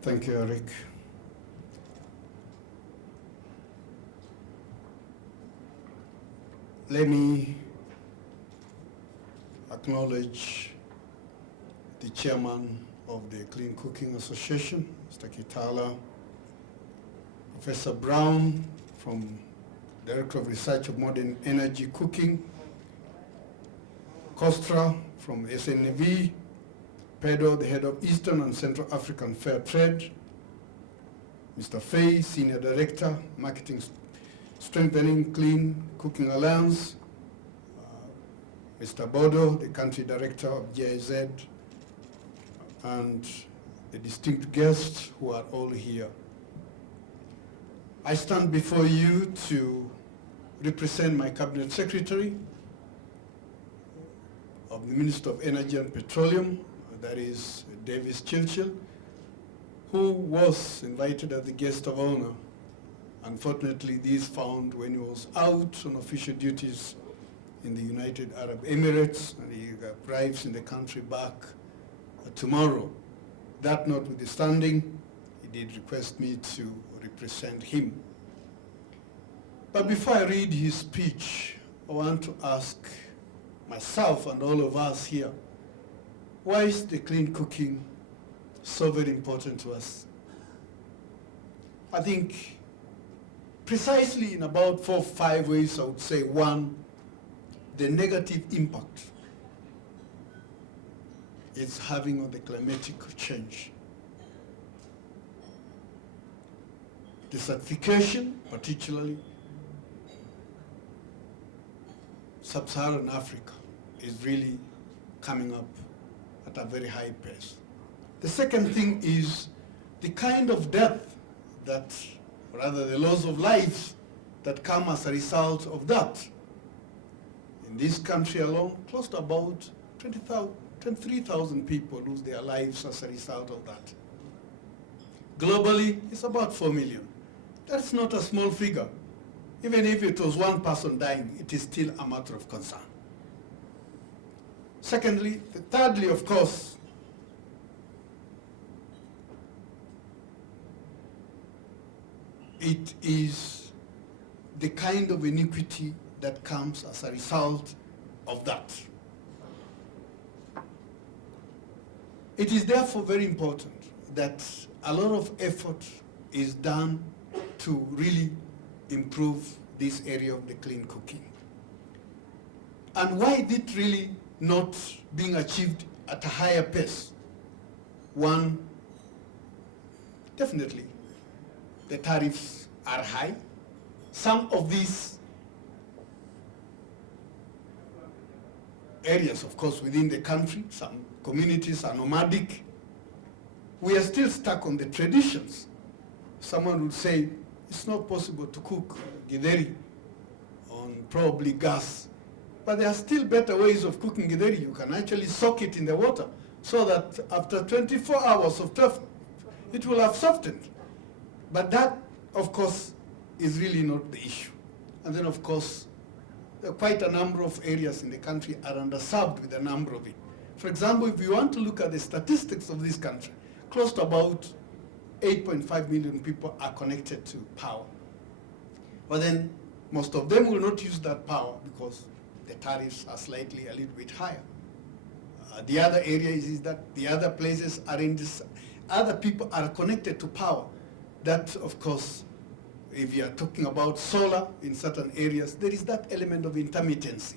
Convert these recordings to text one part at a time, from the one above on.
Thank you, Eric. Let me acknowledge the chairman of the Clean Cooking Association, Mr. Kitala, Professor Brown from Director of Research of Modern Energy Cooking, Kostra from SNV, Pedro, the head of Eastern and Central African Fair Trade, Mr. Fay, Senior Director, Marketing Strengthening Clean Cooking Alliance, Mr. Bodo, the Country Director of GIZ, and the distinct guests who are all here. I stand before you to represent my Cabinet Secretary of the Minister of Energy and Petroleum, that is Davis Chilchil, who was invited as the guest of honor. Unfortunately, this found when he was out on official duties in the United Arab Emirates, and he arrives in the country back tomorrow. That notwithstanding, he did request me to represent him. But before I read his speech, I want to ask myself and all of us here, why is the clean cooking so very important to us? I think precisely in about 4 or 5 ways, I would say. One, the negative impact it's having on the climatic change. Desertification, particularly sub-Saharan Africa, is really coming up at a very high pace. The second thing is the kind of death that, or rather the loss of lives that come as a result of that. In this country alone, close to about 23,000 people lose their lives as a result of that. Globally, it's about 4 million. That's not a small figure. Even if it was one person dying, it is still a matter of concern. Secondly, thirdly, of course, it is the kind of iniquity that comes as a result of that. It is therefore very important that a lot of effort is done to really improve this area of the clean cooking. And why is it really not being achieved at a higher pace? One, definitely, the tariffs are high. Some of these areas, of course, within the country, some communities are nomadic. We are still stuck on the traditions. Someone would say, it's not possible to cook githeri on probably gas. But there are still better ways of cooking githeri. You can actually soak it in the water so that after 24 hours of turf, it will have softened. But that, of course, is really not the issue. And then, of course, quite a number of areas in the country are underserved with a number of it. For example, if you want to look at the statistics of this country, close to about 8.5 million people are connected to power. But then most of them will not use that power because the tariffs are slightly a little bit higher. The other area is that the other places are in this, other people are connected to power. That, of course, if you are talking about solar in certain areas, there is that element of intermittency.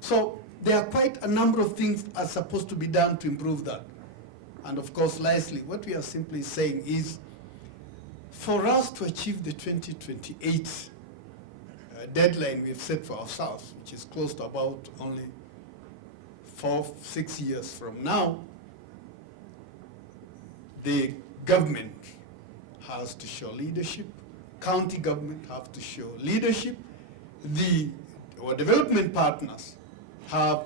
So there are quite a number of things that are supposed to be done to improve that. And of course, lastly, what we are simply saying is, for us to achieve the 2028 deadline we've set for ourselves, which is close to about only 4-6 years from now, the government has to show leadership, county government have to show leadership, our development partners have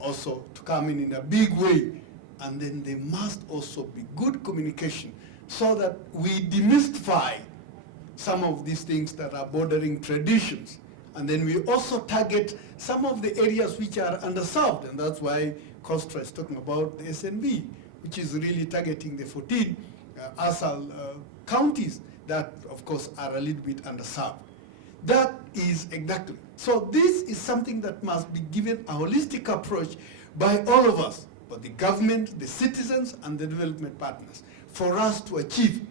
also to come in a big way, and then there must also be good communication so that we demystify some of these things that are bordering traditions. And then we also target some of the areas which are underserved, and that's why Kostra is talking about the SNV, which is really targeting the 14 ASAL counties that, of course, are a little bit underserved. That is exactly. So this is something that must be given a holistic approach by all of us, but the government, the citizens, and the development partners, for us to achieve.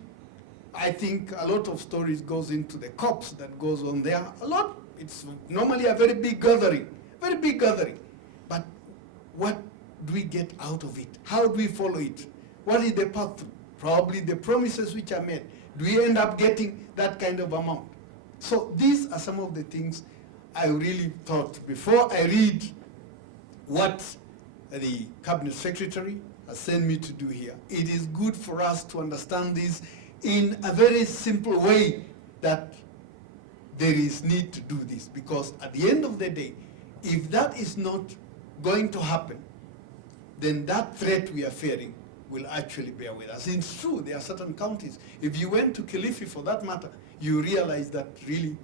I think a lot of stories goes into the COPs that goes on there. A lot, it's normally a very big gathering, very big gathering. But what do we get out of it? How do we follow it? What is the path through? Probably the promises which are made. Do we end up getting that kind of amount? So these are some of the things I really thought before I read what the Cabinet Secretary has sent me to do here. It is good for us to understand this in a very simple way, that there is need to do this, because at the end of the day, if that is not going to happen, then that threat we are fearing will actually bear with us. It's true, there are certain counties. If you went to Kilifi, for that matter, you realize that really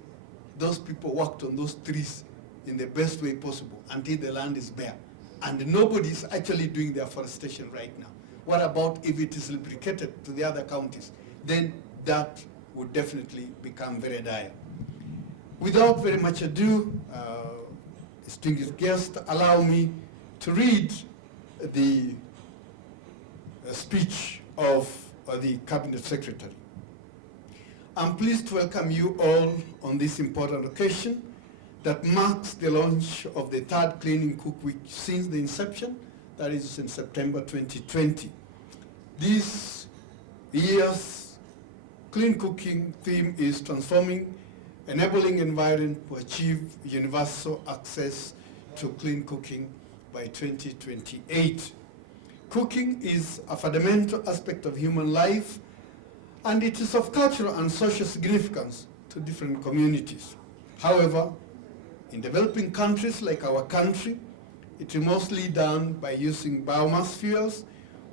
those people worked on those trees in the best way possible until the land is bare. And nobody is actually doing their forestation right now. What about if it is replicated to the other counties? Then that would definitely become very dire. Without very much ado, distinguished guest, allow me to read the speech of the Cabinet Secretary. I'm pleased to welcome you all on this important occasion that marks the launch of the third Clean Cook Week since the inception, that is in September 2020. This year's Clean Cooking theme is transforming enabling environment to achieve universal access to clean cooking by 2028. Cooking is a fundamental aspect of human life, and it is of cultural and social significance to different communities. However, in developing countries like our country, it is mostly done by using biomass fuels,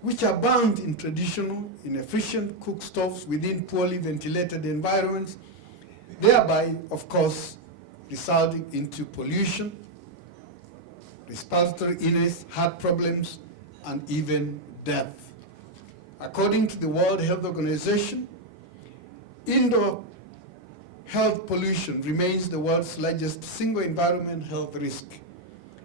which are burned in traditional, inefficient cook stoves within poorly ventilated environments, thereby, of course, resulting into pollution, respiratory illness, heart problems, and even death. According to the World Health Organization, indoor health pollution remains the world's largest single environment health risk.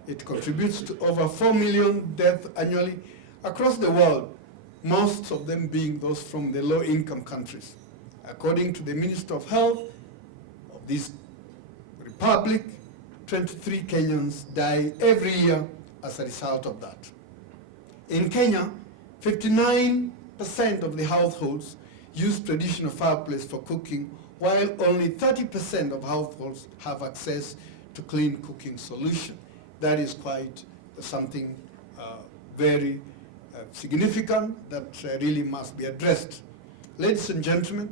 It contributes to over 4 million deaths annually across the world, most of them being those from the low-income countries. According to the Minister of Health of this republic, 23 Kenyans die every year as a result of that. In Kenya, 59% of the households use traditional fireplace for cooking, while only 30% of households have access to clean cooking solution. That is quite something very significant that really must be addressed. Ladies and gentlemen,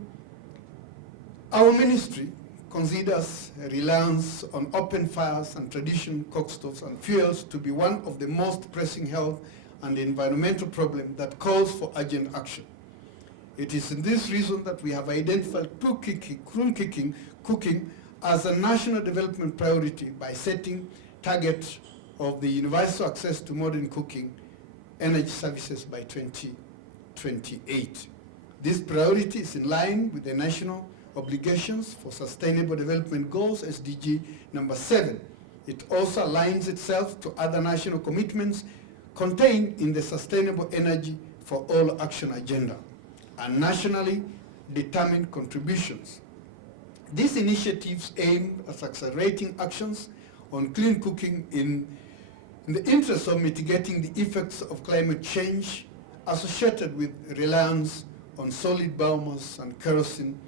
our ministry considers reliance on open fires and traditional cook stoves and fuels to be one of the most pressing health and environmental problems that calls for urgent action. It is in this reason that we have identified cooking as a national development priority by setting targets of the universal access to modern cooking energy services by 2028. This priority is in line with the national obligations for Sustainable Development Goals, SDG number 7. It also aligns itself to other national commitments contained in the Sustainable Energy for All Action Agenda and nationally determined contributions. These initiatives aim at accelerating actions on clean cooking in the interest of mitigating the effects of climate change associated with reliance on solid biomass and kerosene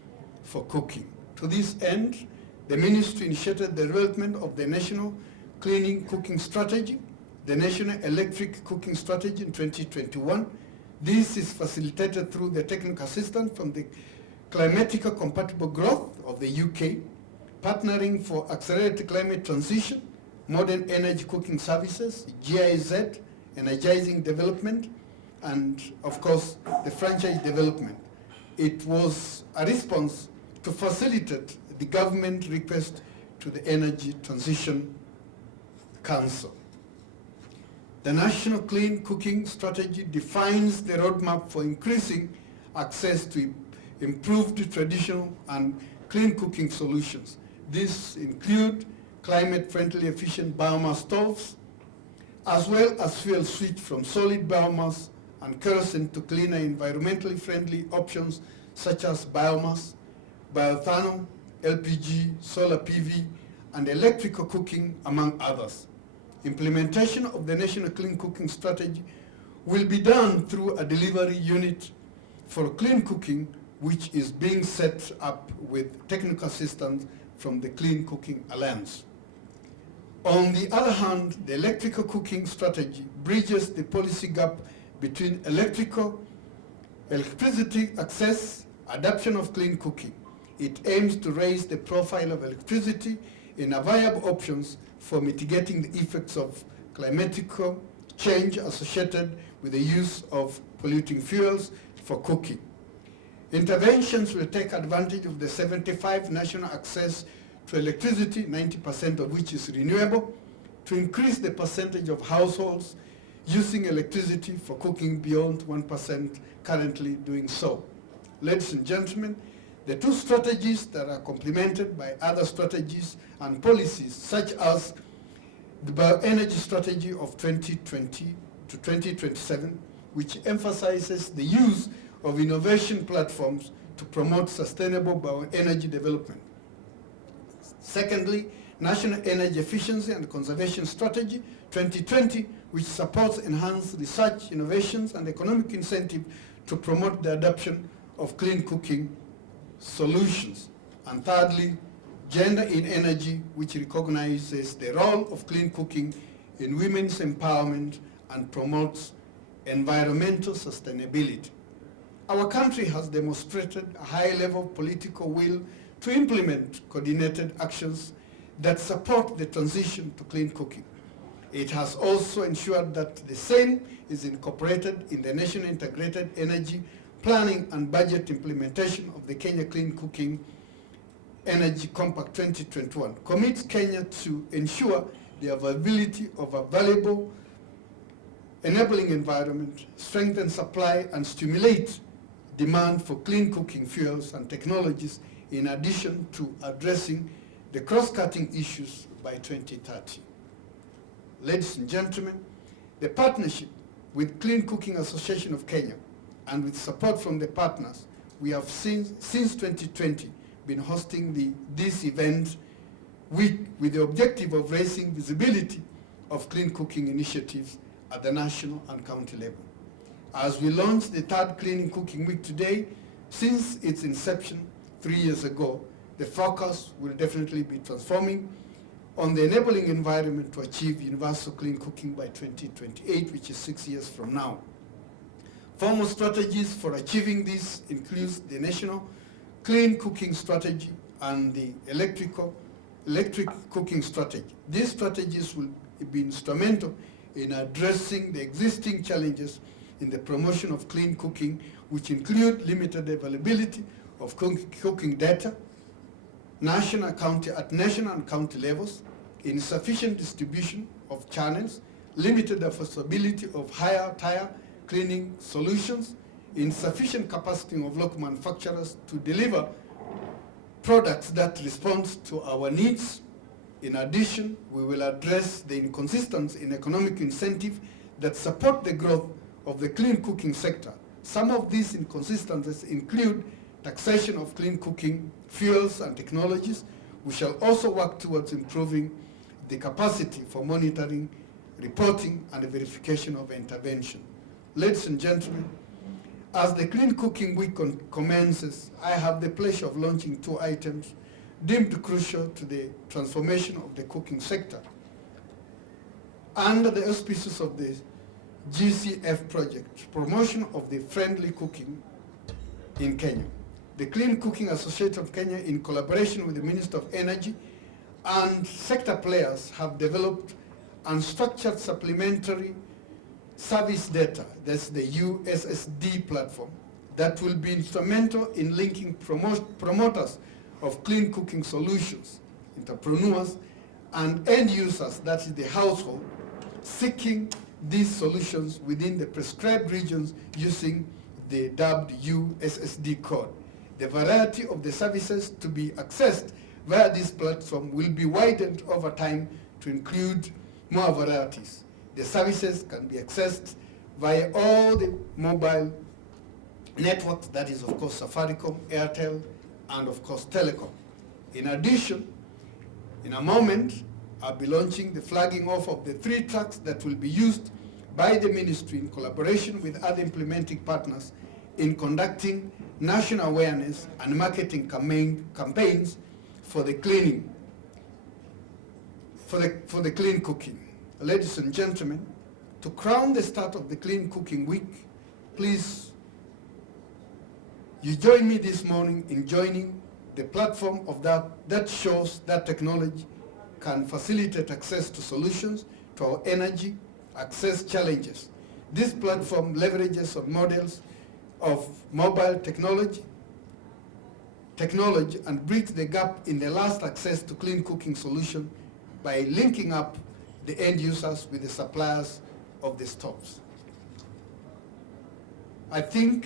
for cooking. To this end, the ministry initiated the development of the National Clean Cooking Strategy, the National Electric Cooking Strategy in 2021. This is facilitated through the technical assistance from the Climatically Compatible Growth of the UK, Partnering for Accelerated Climate Transition, Modern Energy Cooking Services, GIZ, Energizing Development, and of course the franchise development. It was a response to facilitate the government request to the Energy Transition Council. The National Clean Cooking Strategy defines the roadmap for increasing access to improved traditional and clean cooking solutions. These include climate-friendly efficient biomass stoves, as well as fuel switch from solid biomass and kerosene to cleaner, environmentally friendly options such as biomass, biothermal, LPG, solar PV, and electrical cooking, among others. Implementation of the National Clean Cooking Strategy will be done through a delivery unit for clean cooking, which is being set up with technical assistance from the Clean Cooking Alliance. On the other hand, the electrical cooking strategy bridges the policy gap between electricity access, adoption of clean cooking. It aims to raise the profile of electricity in a viable options for mitigating the effects of climatic change associated with the use of polluting fuels for cooking. Interventions will take advantage of the 75 national access to electricity, 90% of which is renewable, to increase the percentage of households using electricity for cooking beyond 1% currently doing so. Ladies and gentlemen, the two strategies that are complemented by other strategies and policies, such as the bioenergy strategy of 2020 to 2027, which emphasizes the use of innovation platforms to promote sustainable bioenergy development. Secondly, National Energy Efficiency and Conservation Strategy 2020, which supports enhanced research, innovations, and economic incentive to promote the adoption of clean cooking solutions. And thirdly, Gender in Energy, which recognizes the role of clean cooking in women's empowerment and promotes environmental sustainability. Our country has demonstrated a high level of political will to implement coordinated actions that support the transition to clean cooking. It has also ensured that the same is incorporated in the National Integrated Energy Planning and Budget implementation of the Kenya Clean Cooking Energy Compact 2021, commits Kenya to ensure the availability of a valuable enabling environment, strengthen supply, and stimulate demand for clean cooking fuels and technologies, in addition to addressing the cross-cutting issues by 2030. Ladies and gentlemen, the partnership with Clean Cooking Association of Kenya and with support from the partners, we have since 2020 been hosting this event week with the objective of raising visibility of clean cooking initiatives at the national and county level. As we launch the third Clean Cooking Week today, since its inception 3 years ago, the focus will definitely be transforming on the enabling environment to achieve universal clean cooking by 2028, which is 6 years from now. Formal strategies for achieving this includes the National Clean Cooking Strategy and the electric cooking strategy. These strategies will be instrumental in addressing the existing challenges in the promotion of clean cooking, which include limited availability of cooking data, national and county levels, insufficient distribution of channels, limited affordability of higher-tier cleaning solutions, insufficient capacity of local manufacturers to deliver products that respond to our needs. In addition, we will address the inconsistencies in economic incentive that support the growth of the clean cooking sector. Some of these inconsistencies include taxation of clean cooking fuels and technologies. We shall also work towards improving the capacity for monitoring, reporting, and verification of intervention. Ladies and gentlemen, as the Clean Cooking Week commences, I have the pleasure of launching 2 items deemed crucial to the transformation of the cooking sector. Under the auspices of the GCF project, promotion of the friendly cooking in Kenya. The Clean Cooking Association of Kenya, in collaboration with the Minister of Energy and sector players, have developed unstructured supplementary service data, that's the USSD platform, that will be instrumental in linking promoters of clean cooking solutions, entrepreneurs, and end users, that is the household, seeking these solutions within the prescribed regions using the dubbed USSD code. The variety of the services to be accessed via this platform will be widened over time to include more varieties. The services can be accessed via all the mobile networks, that is of course Safaricom, Airtel, and of course Telecom. In addition, in a moment, I'll be launching the flagging off of the 3 tracks that will be used by the ministry in collaboration with other implementing partners in conducting national awareness and marketing campaigns for the cleaning, for the clean cooking. Ladies and gentlemen, to crown the start of the Clean Cooking Week, please, you join me this morning in joining the platform of that shows that technology can facilitate access to solutions to our energy access challenges. This platform leverages on models of mobile technology and bridges the gap in the last access to clean cooking solution by linking up the end users with the suppliers of the stoves. I think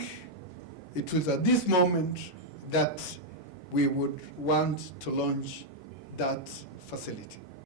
it was at this moment that we would want to launch that facility.